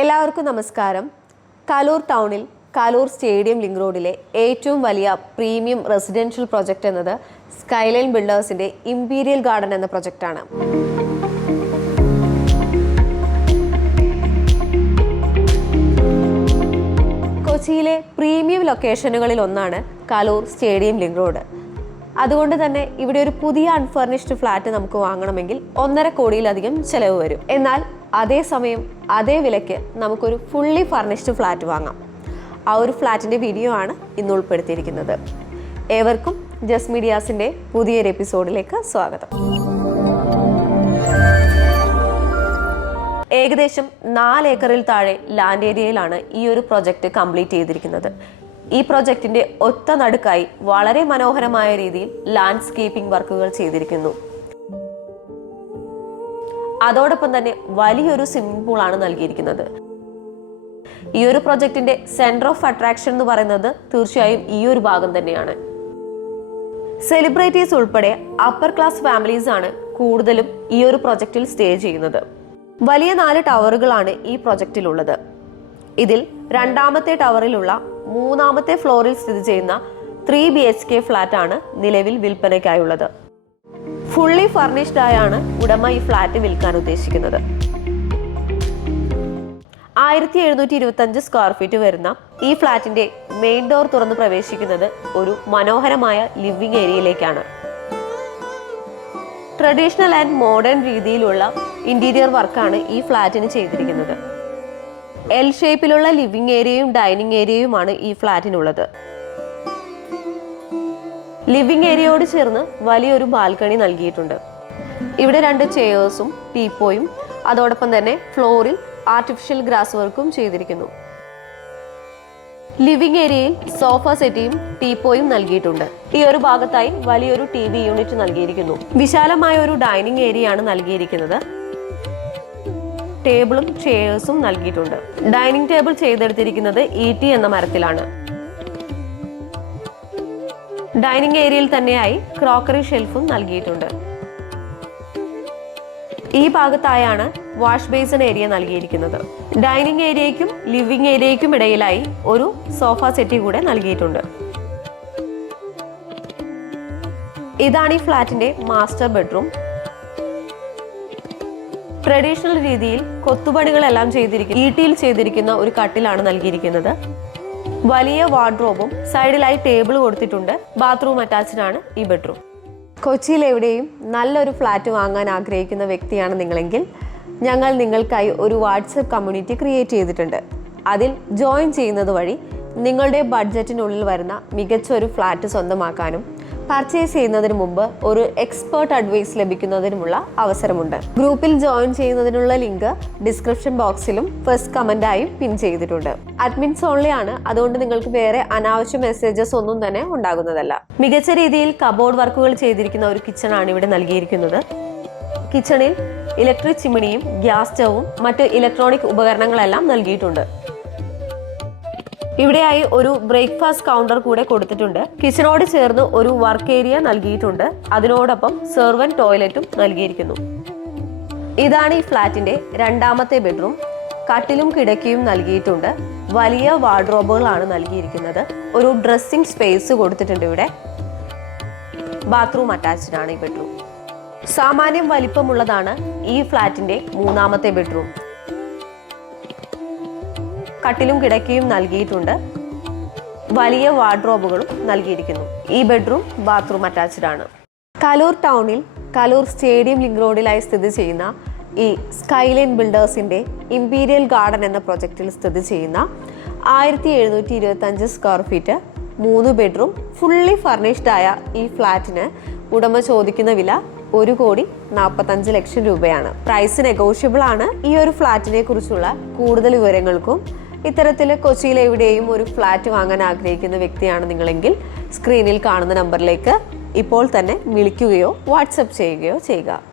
എല്ലാവർക്കും നമസ്കാരം. കലൂർ ടൗണിൽ കലൂർ സ്റ്റേഡിയം ലിങ്ക് റോഡിലെ ഏറ്റവും വലിയ പ്രീമിയം റെസിഡൻഷ്യൽ പ്രൊജക്റ്റ് എന്നത് സ്കൈലൈൻ ബിൽഡേഴ്സിന്റെ ഇംപീരിയൽ ഗാർഡൻ എന്ന പ്രൊജക്റ്റാണ്. കൊച്ചിയിലെ പ്രീമിയം ലൊക്കേഷനുകളിൽ ഒന്നാണ് കലൂർ സ്റ്റേഡിയം ലിങ്ക് റോഡ്. അതുകൊണ്ട് തന്നെ ഇവിടെ ഒരു പുതിയ അൺഫർണിഷ്ഡ് ഫ്ലാറ്റ് നമുക്ക് വാങ്ങണമെങ്കിൽ 1.5 കോടിയിലധികം ചെലവ് വരും. എന്നാൽ അതേസമയം അതേ വിലയ്ക്ക് നമുക്കൊരു ഫുള്ളി ഫർണിഷ്ഡ് ഫ്ലാറ്റ് വാങ്ങാം. ആ ഒരു ഫ്ലാറ്റിൻ്റെ വീഡിയോ ആണ് ഇന്ന് ഉൾപ്പെടുത്തിയിരിക്കുന്നത്. ഏവർക്കും ജസ് മീഡിയാസിൻ്റെ പുതിയൊരു എപ്പിസോഡിലേക്ക് സ്വാഗതം. ഏകദേശം 4 ഏക്കറിൽ താഴെ ലാൻഡ് ഏരിയയിലാണ് ഈ ഒരു പ്രൊജക്റ്റ് കംപ്ലീറ്റ് ചെയ്തിരിക്കുന്നത്. ഈ പ്രൊജക്റ്റിന്റെ ഒത്ത നടുക്കായി വളരെ മനോഹരമായ രീതിയിൽ ലാൻഡ്സ്കേപ്പിംഗ് വർക്കുകൾ ചെയ്തിരിക്കുന്നു. അതോടൊപ്പം തന്നെ വലിയൊരു സ്വിമ്മിംഗ് പൂളാണ് നൽകിയിരിക്കുന്നത്. ഈ ഒരു പ്രൊജക്റ്റിന്റെ സെന്റർ ഓഫ് അട്രാക്ഷൻ എന്ന് പറയുന്നത് തീർച്ചയായും ഈ ഒരു ഭാഗം തന്നെയാണ്. സെലിബ്രിറ്റീസ് ഉൾപ്പെടെ അപ്പർ ക്ലാസ് ഫാമിലീസ് ആണ് കൂടുതലും ഈ ഒരു പ്രൊജക്റ്റിൽ സ്റ്റേ ചെയ്യുന്നത്. വലിയ 4 ടവറുകളാണ് ഈ പ്രൊജക്റ്റിലുള്ളത്. ഇതിൽ 2ാമത്തെ ടവറിലുള്ള 3ാമത്തെ ഫ്ലോറിൽ സ്ഥിതി ചെയ്യുന്ന 3 BHK ഫ്ലാറ്റ് ആണ് നിലവിൽ വിൽപ്പനയ്ക്കായുള്ളത്. ഫുള്ളി ഫർണിഷ്ഡ് ആയാണ് ഉടമ ഈ ഫ്ലാറ്റ് വിൽക്കാൻ ഉദ്ദേശിക്കുന്നത്. 1725 സ്ക്വയർ ഫീറ്റ് വരുന്ന ഈ ഫ്ലാറ്റിന്റെ മെയിൻ ഡോർ തുറന്ന് പ്രവേശിക്കുന്നത് ഒരു മനോഹരമായ ലിവിംഗ് ഏരിയയിലേക്കാണ്. ട്രഡീഷണൽ ആൻഡ് മോഡേൺ രീതിയിലുള്ള ഇന്റീരിയർ വർക്കാണ് ഈ ഫ്ലാറ്റിന് ചെയ്തിരിക്കുന്നത്. എൽ ഷേപ്പിലുള്ള ലിവിംഗ് ഏരിയയും ഡൈനിങ് ഏരിയയുമാണ് ഈ ഫ്ലാറ്റിനുള്ളത്. ലിവിംഗ് ഏരിയയോട് ചേർന്ന് വലിയൊരു ബാൽക്കണി നൽകിയിട്ടുണ്ട്. ഇവിടെ 2 ചെയേഴ്സും ടീപ്പോയും അതോടൊപ്പം തന്നെ ഫ്ലോറിൽ ആർട്ടിഫിഷ്യൽ ഗ്രാസ് വർക്കും ചെയ്തിരിക്കുന്നു. ലിവിംഗ് ഏരിയയിൽ സോഫ സെറ്റിയും ടീപ്പോയും നൽകിയിട്ടുണ്ട്. ഈ ഒരു ഭാഗത്തായി വലിയൊരു TV യൂണിറ്റ് നൽകിയിരിക്കുന്നു. വിശാലമായ ഒരു ഡൈനിങ് ഏരിയ ആണ് നൽകിയിരിക്കുന്നത്. ടേബിളും ചെയേഴ്സും നൽകിയിട്ടുണ്ട്. ഡൈനിങ് ടേബിൾ ചെയ്തെടുത്തിരിക്കുന്നത് ഈട്ടി എന്ന മരത്തിലാണ്. ഡൈനിങ് ഏരിയയിൽ തന്നെയായി ക്രോക്കറി ഷെൽഫും നൽകിയിട്ടുണ്ട്. ഈ ഭാഗത്തായാണ് വാഷ് ബേസിൻ ഏരിയ നൽകിയിരിക്കുന്നത്. ഡൈനിങ് ഏരിയയ്ക്കും ലിവിംഗ് ഏരിയയ്ക്കും ഇടയിലായി ഒരു സോഫ സെറ്റ് കൂടെ നൽകിയിട്ടുണ്ട്. ഇതാണ് ഈ ഫ്ലാറ്റിന്റെ മാസ്റ്റർ ബെഡ്റൂം. ട്രഡീഷണൽ രീതിയിൽ കൊത്തുപണികളെല്ലാം ഈട്ടിയിൽ ചെയ്തിരിക്കുന്ന ഒരു കട്ടിലാണ് നൽകിയിരിക്കുന്നത്. വലിയ വാർഡ്രോബും സൈഡിലായി ടേബിൾ കൊടുത്തിട്ടുണ്ട്. ബാത്റൂം അറ്റാച്ച്ഡ് ആണ് ഈ ബെഡ്റൂം. കൊച്ചിയിൽ എവിടെയും നല്ലൊരു ഫ്ലാറ്റ് വാങ്ങാൻ ആഗ്രഹിക്കുന്ന വ്യക്തിയാണ് നിങ്ങളെങ്കിൽ ഞങ്ങൾ നിങ്ങൾക്കായി ഒരു വാട്സപ്പ് കമ്മ്യൂണിറ്റി ക്രിയേറ്റ് ചെയ്തിട്ടുണ്ട്. അതിൽ ജോയിൻ ചെയ്യുന്നത് വഴി നിങ്ങളുടെ ബഡ്ജറ്റിനുള്ളിൽ വരുന്ന മികച്ച ഒരു ഫ്ലാറ്റ് സ്വന്തമാക്കാനും പർച്ചേസ് ചെയ്യുന്നതിന് മുമ്പ് ഒരു എക്സ്പേർട്ട് അഡ്വൈസ് ലഭിക്കുന്നതിനുമുള്ള അവസരമുണ്ട്. ഗ്രൂപ്പിൽ ജോയിൻ ചെയ്യുന്നതിനുള്ള ലിങ്ക് ഡിസ്ക്രിപ്ഷൻ ബോക്സിലും ഫസ്റ്റ് കമന്റായും പിൻ ചെയ്തിട്ടുണ്ട്. അഡ്മിൻസ് ഓൺലി ആണ്, അതുകൊണ്ട് നിങ്ങൾക്ക് വേറെ അനാവശ്യ മെസ്സേജസ് ഒന്നും തന്നെ ഉണ്ടാകുന്നതല്ല. മികച്ച രീതിയിൽ കബോർഡ് വർക്കുകൾ ചെയ്തിരിക്കുന്ന ഒരു കിച്ചൺ ആണ് ഇവിടെ നൽകിയിരിക്കുന്നത്. കിച്ചണിൽ ഇലക്ട്രിക് ചിമ്മിണിയും ഗ്യാസ് സ്റ്റവും മറ്റ് ഇലക്ട്രോണിക് ഉപകരണങ്ങളെല്ലാം നൽകിയിട്ടുണ്ട്. ഇവിടെയായി ഒരു ബ്രേക്ക്ഫാസ്റ്റ് കൗണ്ടർ കൂടെ കൊടുത്തിട്ടുണ്ട്. കിച്ചണോട് ചേർന്ന് ഒരു വർക്ക് ഏരിയ നൽകിയിട്ടുണ്ട്. അതിനോടൊപ്പം സെർവന്റ് ടോയ്ലറ്റും നൽകിയിരിക്കുന്നു. ഇതാണ് ഈ ഫ്ലാറ്റിന്റെ 2ാമത്തെ ബെഡ്റൂം. കട്ടിലും കിടക്കയും നൽകിയിട്ടുണ്ട്. വലിയ വാർഡ്രോബുകളാണ് നൽകിയിരിക്കുന്നത്. ഒരു ഡ്രസ്സിംഗ് സ്പേസ് കൊടുത്തിട്ടുണ്ട്. ഇവിടെ ബാത്റൂം അറ്റാച്ച്ഡ് ആണ് ഈ ബെഡ്റൂം. സാമാന്യം വലിപ്പമുള്ളതാണ് ഈ ഫ്ലാറ്റിന്റെ 3ാമത്തെ ബെഡ്റൂം. കട്ടിലും കിടക്കയും നൽകിയിട്ടുണ്ട്. വലിയ വാർഡ്രോബുകളും നൽകിയിരിക്കുന്നു. ഈ ബെഡ്റൂം ബാത്റൂം അറ്റാച്ച്ഡ് ആണ്. കലൂർ ടൗണിൽ കലൂർ സ്റ്റേഡിയം ലിങ്ക് റോഡിലായി സ്ഥിതി ചെയ്യുന്ന ഈ സ്കൈലൈൻ ബിൽഡേഴ്സിന്റെ ഇംപീരിയൽ ഗാർഡൻ എന്ന പ്രൊജക്റ്റിൽ സ്ഥിതി ചെയ്യുന്ന 1725 square feet 3 bedroom fully furnished ആയ ഈ ഫ്ലാറ്റിന് ഉടമ ചോദിക്കുന്ന വില 1,45,00,000 രൂപയാണ്. പ്രൈസ് നെഗോഷ്യബിൾ ആണ്. ഈ ഒരു ഫ്ലാറ്റിനെ കുറിച്ചുള്ള കൂടുതൽ വിവരങ്ങൾക്കും ഇത്തരത്തിൽ കൊച്ചിയിൽ എവിടെയും ഒരു ഫ്ലാറ്റ് വാങ്ങാൻ ആഗ്രഹിക്കുന്ന വ്യക്തിയാണ് നിങ്ങളെങ്കിൽ സ്ക്രീനിൽ കാണുന്ന നമ്പറിലേക്ക് ഇപ്പോൾ തന്നെ വിളിക്കുകയോ വാട്സപ്പ് ചെയ്യുകയോ ചെയ്യുക.